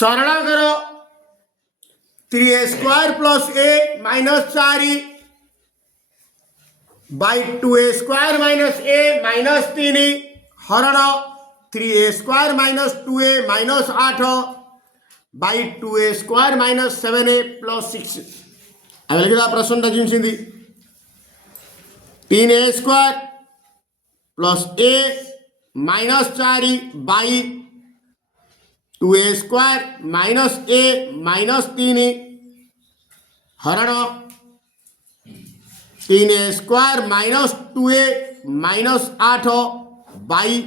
सरला करो 3a² plus a minus 4e by 2a² minus a minus 3e हरण 3a² minus 2a minus 8 by 2a² minus 7a plus 6 आगे लिखा प्रश्न जिम्सी 3a² plus a minus 4e by 2a² minus a minus 3e हरण 3a² minus 2a minus 8 by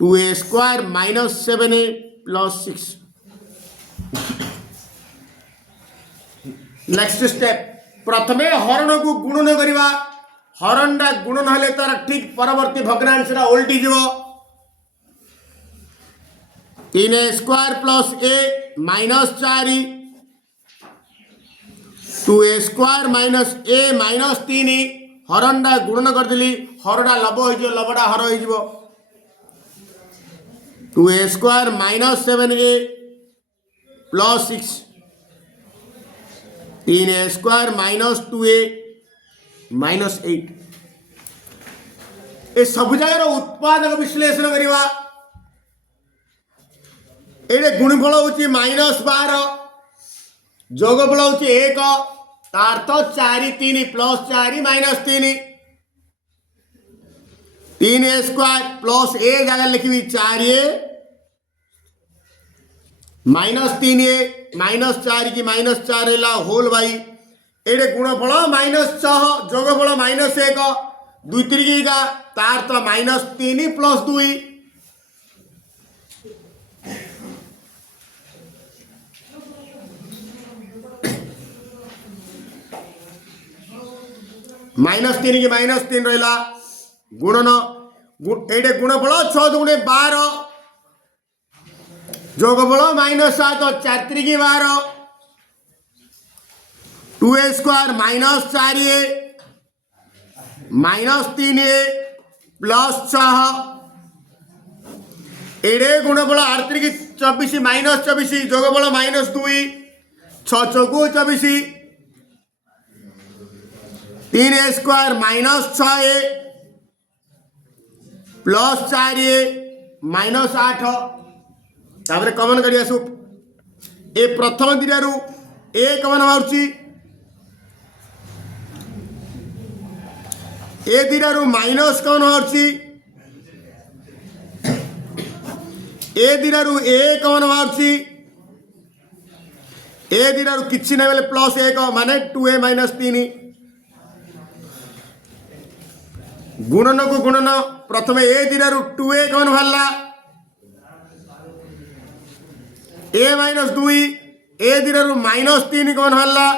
2a² minus 7a plus 6। Next step प्रथमे हरण को गुणन करवा हरणटा गुणन हेले तार ठीक परवर्ती भग्नांश ओल्टी जीव 3a² plus a minus 4e 2a² minus a minus 3e हरणटा गुणन करदेली हरटा लब हो लबटा हर हो 2a² minus 7a plus 6 3a² minus 2a minus 8 ये सब जगह उत्पादक विश्लेषण करवा ये गुणफल हूँ माइनस 12 जोगफल हूँ 1 तार तो 4 3 plus 4 minus 3 3a² plus a जगह लिखी 4a माइनस 3a माइनस 4 की माइनस 4 है होल बाई ये गुणफल माइनस 6 जोगफल माइनस 1 2 3 का तार तो माइनस 3 प्लस 2 माइनस 3 की माइनस 3 रहा गुणन ये गुणफल 6 2 12 जोगफल माइनस 7 4 3 की 12 2a² minus 4a minus 3a plus 6 एडे गुणफल 8 3 की 24 माइनस 24 जोगफल माइनस 2 6 चौको 24 3a² minus 6a plus 4a minus 8 तापर कमन कर ए प्रथम दिनारू ए कमन बाहर ए दिनारू माइनस कमन बाहर ए दिनारू ए कमन बाहर ए दिनारू किसी ना बेले प्लस 1 माने 2a माइनस 3 गुणन को गुणन प्रथम ए दिनारू 2a कौन बाहरला a माइनस 2 ए दिनारू माइनस 3 कौन बाहरला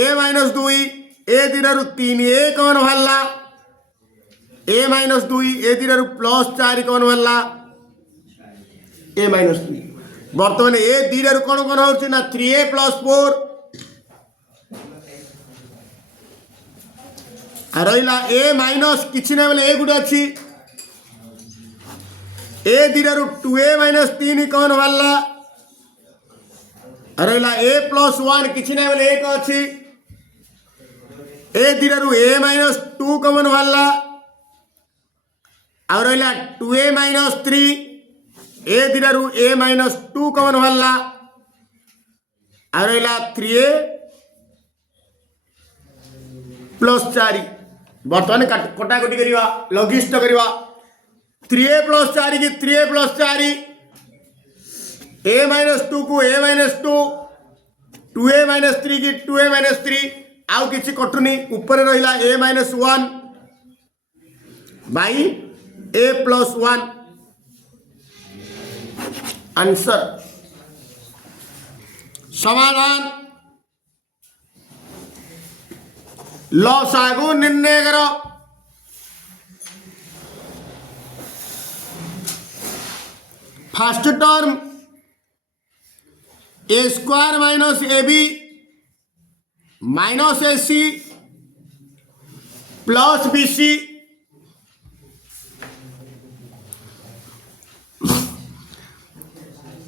a माइनस 2 ए दिनारू 3a कौन बाहरला a माइनस 2 ए दिनारू प्लस 4 कौन बाहरला a माइनस 2 बर्तमान ए दिनारू कौन कौन होची ना 3a प्लस 4 रहा ए माइनस किसी ना बेले ए गुटे अच्छी ए दिनारू 2a माइनस 3 कौन बाहरला रहा ए प्लस 1 किसी ना बेले 1 अच्छी ए दिनारू a माइनस 2 कौन बाहरला आ रहा 2a माइनस 3 ए दिनारू a माइनस 2 कौन बाहरला आ रहा 3a प्लस 4 बर्तमान कटाकटी करवा लघिष्ठ करवा 3a प्लस 4 की 3a प्लस 4 a माइनस 2 को a माइनस 2 2a माइनस 3 की 2a माइनस 3 आउ किसी कटुनी ऊपर रहा a minus 1 by a plus 1 answer समाधान लसागु निर्णय करो first term a² minus ab minus ac plus bc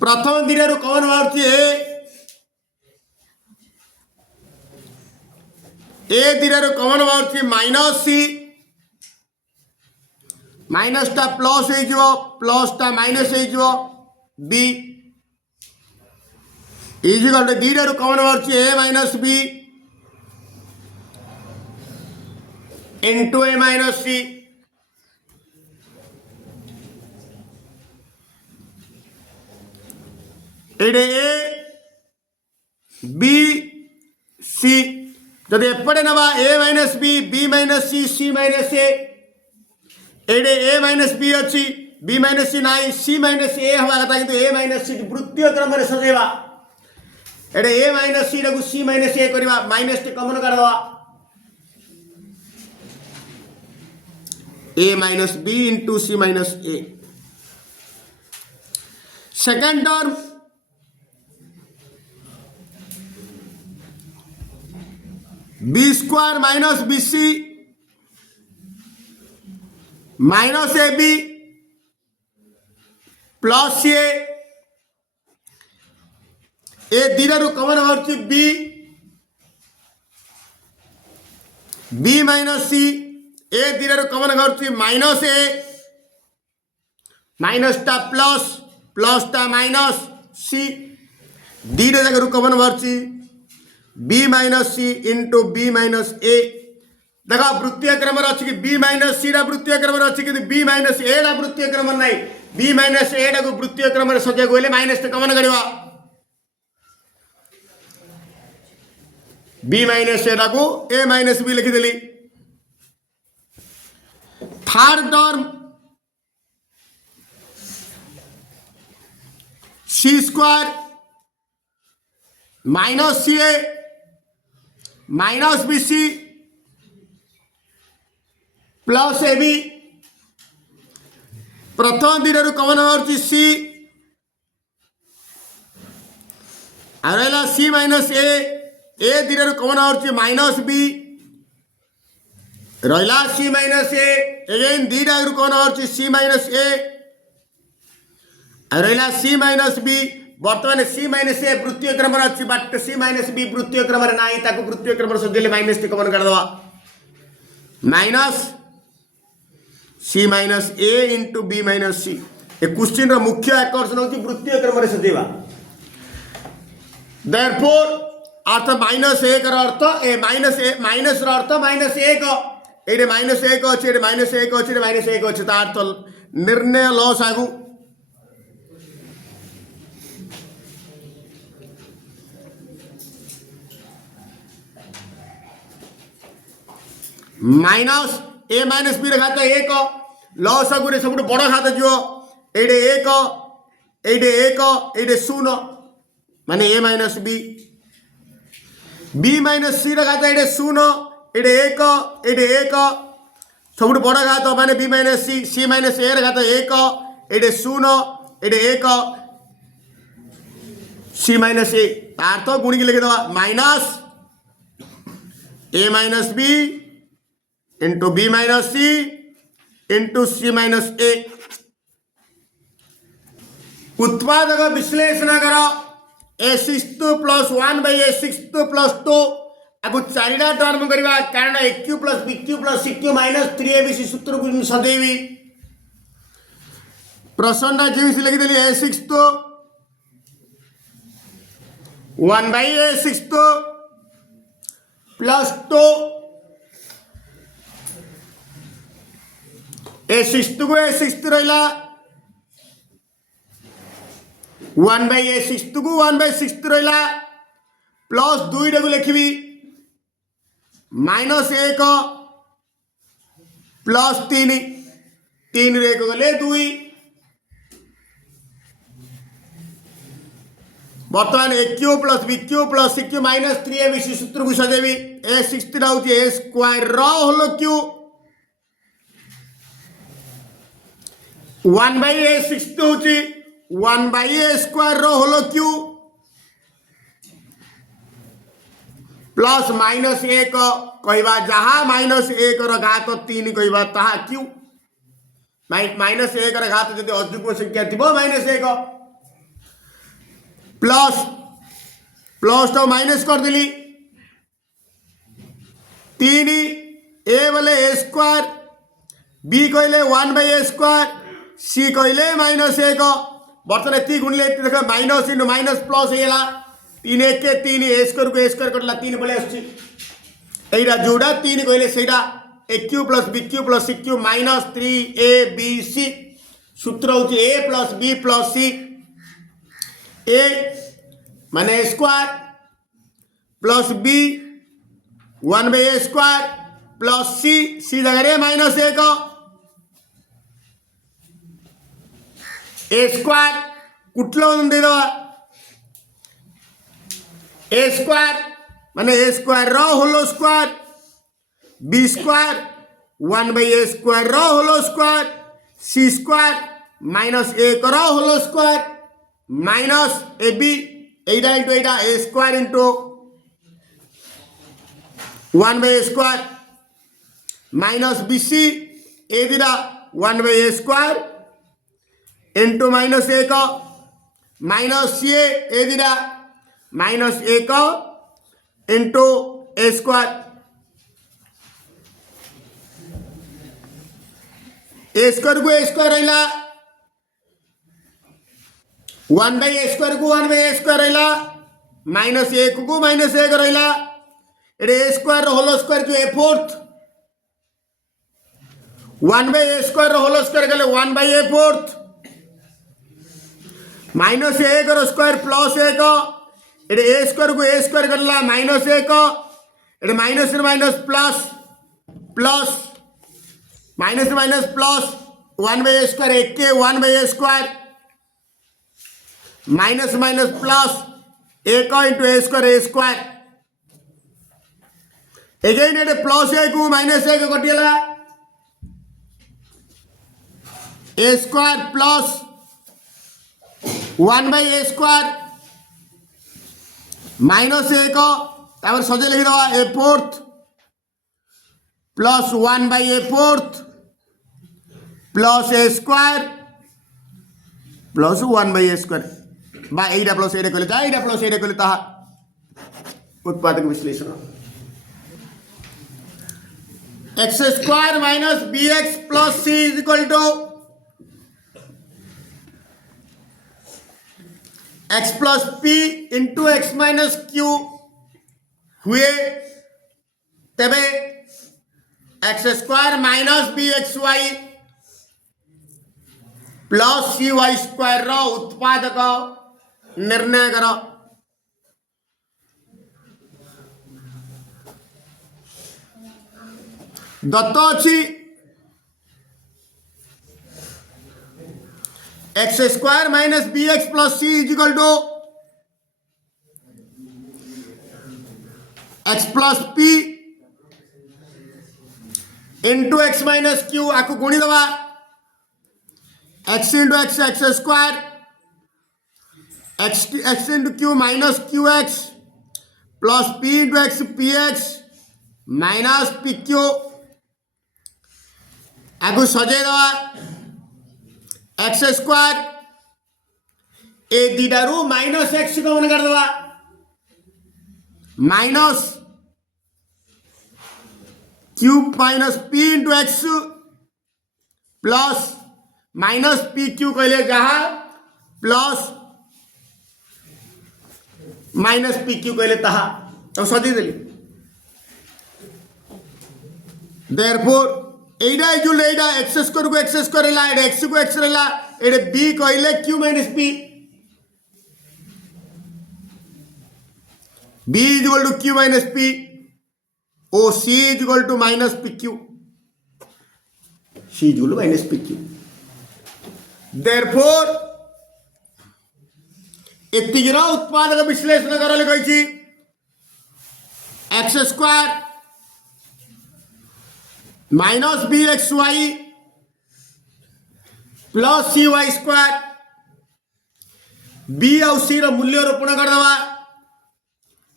प्रथम दिन कौन बाहर ए दिन कौन बाहर माइनस सी माइनसटा प्लस हो प्लसटा माइनस हो बी इजिकल टू दिन कौन बाहर a minus b into a minus c एडे ए बी सी जदि एपटे नवा a minus b minus c minus a एडे ए माइनस बी अच्छी बी माइनस सी नाई सी माइनस ए हवा कथा किंतु ए माइनस सी वृत्तीय क्रम रे सजेवा एडे a minus C रकु C minus ए करवा माइनस टे कॉमन कर दवा a minus b into c minus a second term b square minus b c minus a b plus a दिन कमन बाहर बी माइनस सी ए दिन कमन बाहर minus ए माइनसटा plus प्लसटा minus सी दिन जगह कमन बाहर B minus c into b minus ए देखा वृत्तीय क्रम अच्छी कि बी माइनस सी वृत्तीय क्रम अच्छी कि बी माइनस ए वृत्तीय क्रम ना बी माइनस ए को वृत्तीय क्रम सजा गले माइनस टे कमन करवा बी माइनस ए को ए माइनस बी लिखिदेली third term c square minus c a minus b c plus a b प्रथम दिन कमन बाहर सी रहा सी माइनस ए दिन कमन बाहर माइनस बी रहा सी माइनस ए एगेन दिन कमन बाहर सी माइनस ए रहा सी माइनस बी बर्तमान सी माइनस ए वृत्तीय क्रम अच्छी बट सी माइनस बी वृत्तीय क्रम ना वृत्तीय क्रम सजेले माइनस टी कमन करदवा माइनस सी माइनस ए इंटू बी माइनस सी ए क्वेश्चन रो मुख्य आकर्षण होची वृत्तीय क्रम रे सजेवा देयरफॉर अर्थ माइनस 1 रो अर्थ ए माइनस रो अर्थ माइनस 1 एडे माइनस 1 अछि एडे माइनस 1 अछि एडे माइनस 1 अछि ता अर्थ निर्णय लॉस आगु माइनस ए माइनस बी घात 1 लॉस आगुरे सब बड़ घात जो एडे 1 एडे 1 एडे 0 माने ए माइनस बी माइनस सी घात एडे 0 एडे 1 एडे 1 सब बड़ घात माने बी माइनस सी माइनस ए घात 1 एडे 0 एडे 1 सी माइनस ए अर्थ गुणी के लिखि दवा minus a minus b into b minus c into c minus a उत्पादक विश्लेषण कर a six plus 1 by a six plus 2 आपको चारिटा टर्म करवा कारण a q plus b q plus c q minus 3ab सूत्र को सदैवी प्रश्नटा जी लिखिदेली a six 1 by a six plus 2 a six रहा 1 बाई ए सिक्स को 1 बाई सिक्स रहा प्लस 2 को लिखी माइनस 1 प्लस 3 रे गले 2 बर्तमान a q plus b q plus c q minus 3ab सूत्र को सजेबी ए सिक्स हूँ a square whole q 1 by a six हूँ 1 by a square whole q plus minus 1 कहवा जहाँ माइनस 1 घात 3 कहवा ताहा क्यू माइनस 1 घात जब अजुग्म संख्या थी माइनस 1 प्लस प्लस तो माइनस कर दिली 3 ए बोले ए स्क्वायर बी कहले 1/a², सी कहले -1 बर्तमान एति गुणिले देख माइनस इंटू माइनस प्लस होगा 3 1 के 3 ए स्क्वायर को ए स्क्वायर कटला 3 पलि आसटा जोड़ा 3 कहले से a q plus b q plus c q -3abc सूत्र हूँ a plus b plus c a माने a square plus b 1/a² plus c जगह -1 ए स्क्वायर कुटलो देदवा ए स्क्वायर माने ए स्क्वायर रो होलो स्क्वायर बी स्क्वायर 1/a² रो होलो स्क्वायर सी स्क्वायर -1 रो होलो स्क्वायर माइनस ए बी एटा इंटू एटा a square into 1/a² minus b c a Indira 1/a² into -1 minus c a Indira -1 into a square A square को ए square रहा 1/a² को 1/a² रहा -1 को -1 रहा ए स्क्वायर होलो स्क्वायर जो ए फोर्थ 1/a² होलो square गले 1/a² -1 square plus 1 a square को ए square गला -1 a minus minus plus plus minus minus plus 1/a² एक के 1/a² minus minus plus 1 into a square again ये प्लस 1 को -1 कटिगला ए स्क्वायर प्लस 1/a² -1 सजे लिखिदवा ए fourth plus 1/a² plus ए square plus 1/a² बा एटा plus iota कहले ता एटा plus iota कहले ता उत्पादक विश्लेषण x² minus bx plus c is equal to x plus p into x minus q हुए तेबे x² minus bxy plus cy² रो उत्पादक निर्णय करो दत्त अच्छी x² minus bx plus c is equal to x plus p into x minus q आपको गुणी दवा x into x x² x into q minus qx plus p into x px minus pq आपको सजे दवा x² ए दीडारू minus x कौन कर दवा minus cube minus p into x plus minus pq कहले जहाँ प्लस माइनस pq कहले तहा तो सदी देली देयरफॉर एटा इक्वल एटा x² को x² रहा एटा x को x रहा एटा b कहले q minus p b is equal to q minus p ओ c is equal to minus pq c is equal to minus pq therefore एतिगिरा उत्पादक विश्लेषण करले कहिछि x² minus bxy plus cy² b और c रो मूल्य रोपण कर दवा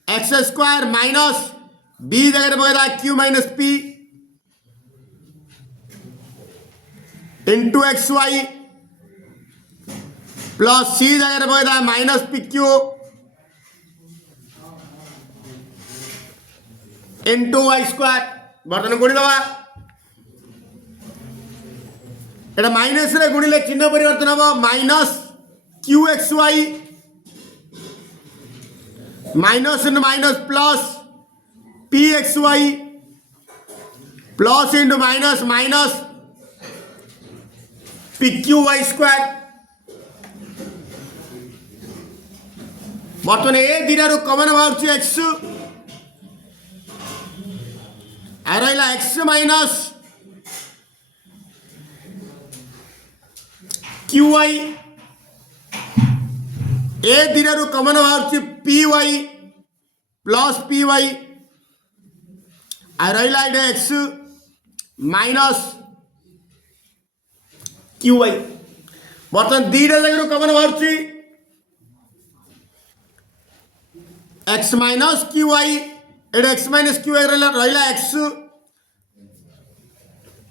x² माइनस b जगह बगैरह q minus p into xy plus c जगह पड़ा minus P q into y square बर्तन गुणी दबा एटा माइनस रे गुणिले चिन्ह परिवर्तन हम minus Q X Y minus into minus plus P X Y plus into minus minus P Q Y square बर्तमान ए दिनारू कमन बाहर एक्स रहा एक्स माइनस क्यू वाई ए दिनारू कमन बाहर P Y plus P Y रहा X minus Q Y बर्तमान दीटा जगह कमन बाहर एक्स माइनस क्यू वाई एटा एक्स माइनस क्यू वाई रहा एक्स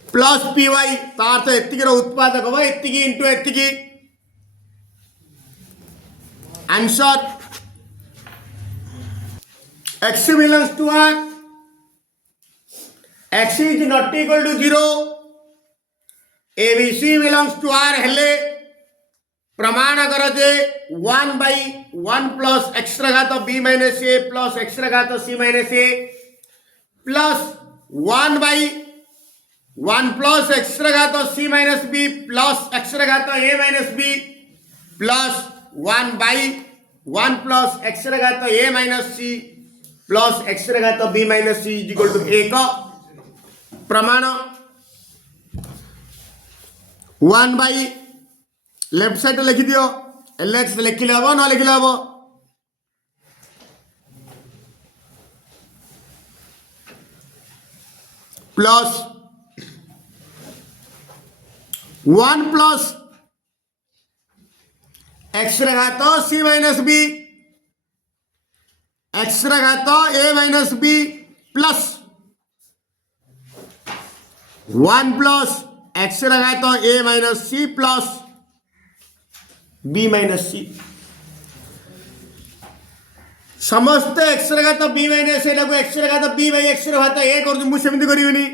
प्लस पी वाई तार तो एतिक उत्पादक हम एतिक इंटू एतिक answer x belongs to R x is not equal to 0 a b c belongs to R हेले प्रमाण कर जे 1/1 प्लस एक्स घात b minus a plus x घात c minus a plus 1/1 plus x घात c minus b plus x घात a minus b plus 1/1 plus x घात a minus c plus x घात b minus c is equal to 1 प्रमाण 1/ left side लिखि दियो LX लिखिले हम न लिखिले हम प्लस 1 प्लस एक्स घात सी माइनस बी एक्स घात a minus b plus 1 plus x घात a minus c plus b minus c समस्त एक्स घात बी माइनस ए एक्स घात बी बाई एक्स घात ए कर मुझे करी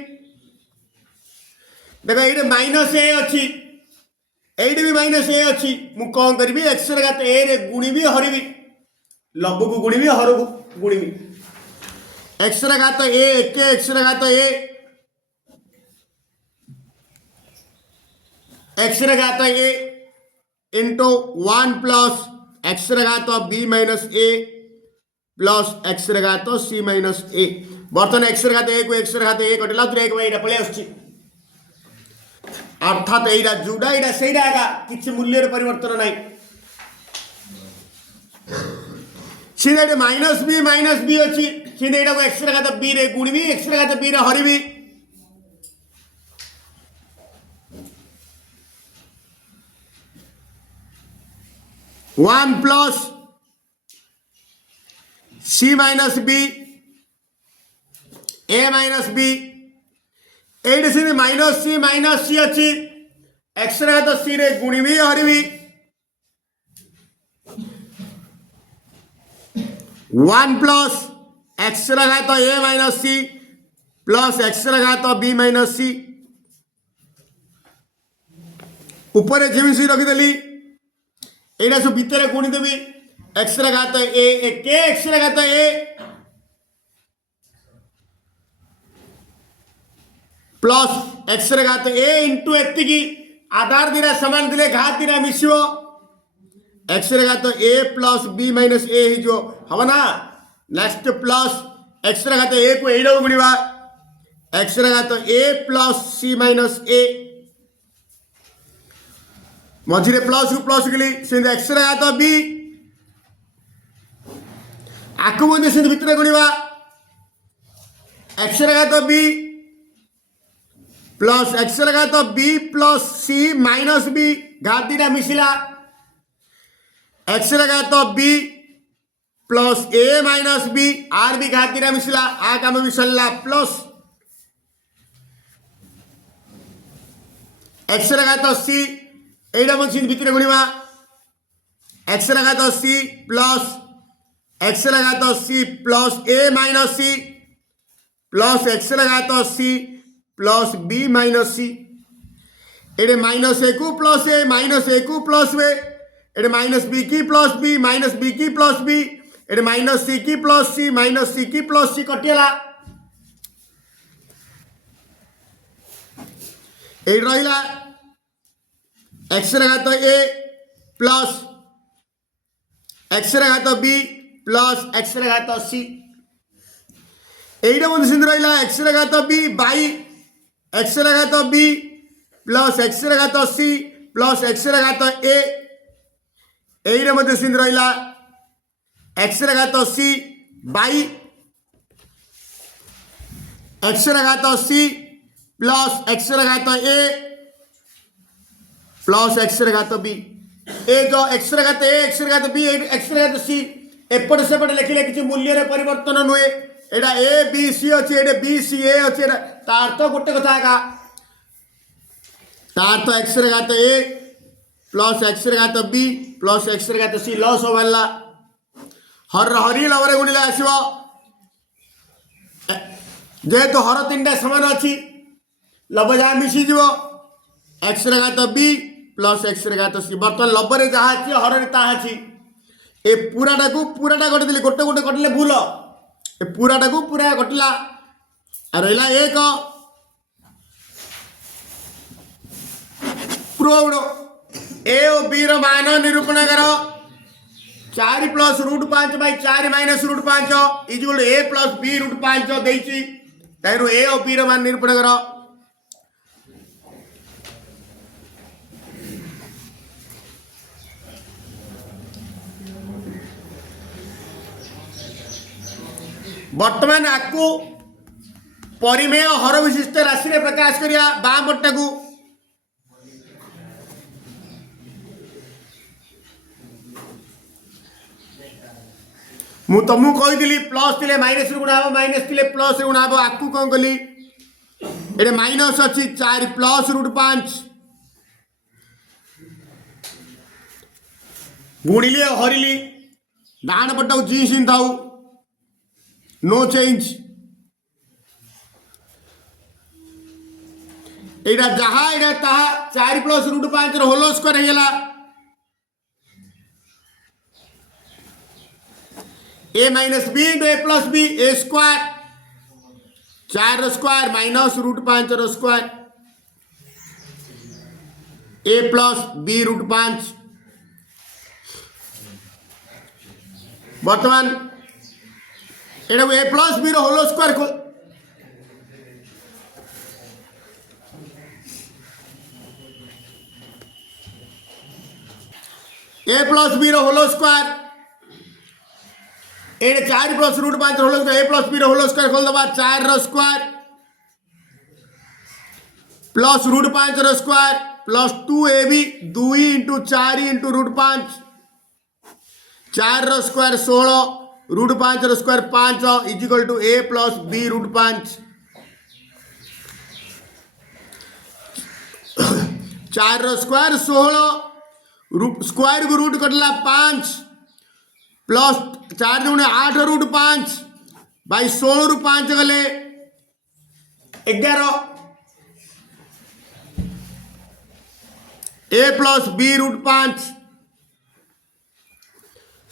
देख ये माइनस ए अच्छी ये भी माइनस ए अच्छी मु कौन करी एक्स घात ए रे गुणिबी हरबी लघु को गुणिबी हर को गुणिबी एक्स घात ए एक्स घात ए एक्स घात ए इंटू 1 प्लस एक्स घात b minus a plus x घात सी माइनस ए बर्तमान एक्स घात ए को एक्स घात ए कटिला तो एक ये पलि आस अर्थात यहाँ जोड़ा यहाँ से किसी मूल्य परिवर्तन ना सीधे माइनस बी अच्छी सीधे यहाँ एक्स घात बी रे गुणिबी एक्स घात बी रे हरबी वन प्लस सी माइनस बी ए माइनस बी एट सी माइनस सी अच्छी एक्स घात सी रे गुणिबी हरबी 1 प्लस एक्स घात a minus c plus x घात बी माइनस सी ऊपर जिमी रखीदेली यहाँ सब भितर गुणीदेवी एक्स घात ए के एक्स घात ए प्लस एक्स घात ए इंटू एति आधार दिना सामान दिले घात दिना मिसो एक्स घात ए प्लस बी माइनस ए हो हम ना नेक्स्ट प्लस एक्स घात ए को एटा गुणवा एक्स घात ए प्लस सी माइनस ए मझे प्लस को प्लस गली से एक्स घात बी आकु मध्य से भितर गुणवा एक्स घात बी प्लस एक्स घात बी प्लस सी माइनस बी घात दीटा मिसिला एक्स घात बी प्लस ए माइनस बी आर बी घात दीटा मिसिला आ काम भी सरला प्लस एक्स घात सी एटा मत भितर गुणवा एक्स लगा तो सी प्लस एक्स लगा तो सी प्लस ए माइनस सी प्लस एक्स लगा तो सी plus b minus c एडे minus a को प्लस ए माइनस ए को प्लस ए एडे माइनस बी की प्लस बी माइनस बी की प्लस बी एडे माइनस सी की प्लस सी माइनस सी की प्लस सी कटिला ए रहा एक्स लगा तो ए प्लस एक्स लगा तो बी प्लस एक्स लगा तो सी एटा मध्य सिंध रहा एक्स लगा तो बी बाई एक्स लगा तो बी प्लस एक्स लगा तो सी प्लस एक्स लगा तो ए एटा मध्य सिंध रहा एक्स लगा तो सी बाई एक्स लगा तो सी प्लस एक्स लगा तो ए प्लस एक्स लगा तो बी ए जो एक्स लगा तो ए एक्स लगा तो बी एक्स लगा तो सी एपट सेपट लिखिले किसी मूल्य रे परिवर्तन नुहे एटा ए बी सी अच्छे एटे बी सी ए अच्छे तार तो गोटे कथा एका तार तो एक्स लगा तो ए प्लस एक्स लगा तो बी प्लस एक्स लगा तो सी लॉस हो बाला हर हरी लवरे गुणिले आसीबो जेहेतु हर तीन टा समान अच्छी लब जहाँ मिसी जीव एक्स लगा तो बी प्लस एक्स लगा तो सी बर्तमान लबरे जहाँ अच्छी हर ता अच्छी ए पूराटा को पूराटा कटिदेली गोटे गोटे कटिले भूल ए पूराटा को पूरा कटिला रहा एक प्रूव्ड ए और बी मान निरूपण कर 4 plus root 5 by 4 minus root 5 is A plus B root 5 देती तेणु ए और बी मान निरूपण कर वर्तमान आपको परिमेय हर विशिष्ट राशि रे प्रकाश करिया बाम पट्टा को मु तुमको कही प्लस थे माइनस गुणा हम माइनस थे प्लस गुणा हम आपको कौन कली ये माइनस अच्छी 4 प्लस रूट 5 गुणिले हरिली डाण पट्टा जी सी था नो चेंज एटा जहाँ एटा ताहा 4 प्लस रूट 5 होल स्क्वायर होगा a minus b into a plus b a square 4 square minus root 5 square a plus B root 5 वर्तमान एटा a plus b whole square a plus b whole square a 4 plus root 5 whole square a plus b whole square खोल दबा 4 square plus root 5 square plus 2 a b 2 into 4 into root 5 4 square 16 root 5 square 5 is equal to A plus B root 5 4 square 16 square को root कटला 5 प्लस 4 दूने 8 root 5 by 16 root 5 गले 11 a plus B root 5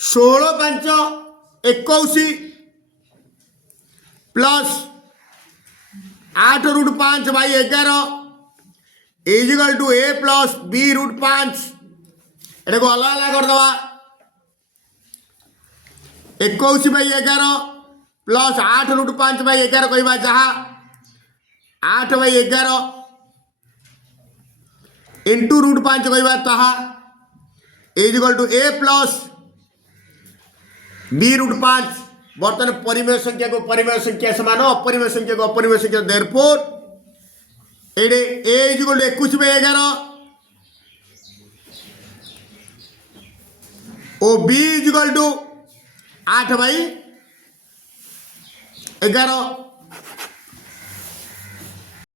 16 5 21 plus 8 root 5 by 11 is equal to A plus B root 5 एटा को अलग अलग करदवा 21 बाई 11 प्लस 8 रूट 5 बाई 11 कहवा जहाँ 8 बाई 11 इंटू रूट 5 कहवा ताहा is equal to A plus B root 5 बर्तमान परिमेय संख्या को परिमेय संख्या समान अपरिमेय संख्या को अपरिमेय संख्या देयरफॉर एडे ए इजिकल टू 21 बाई 11 ओ बी इजिकल टू 8 बाई 11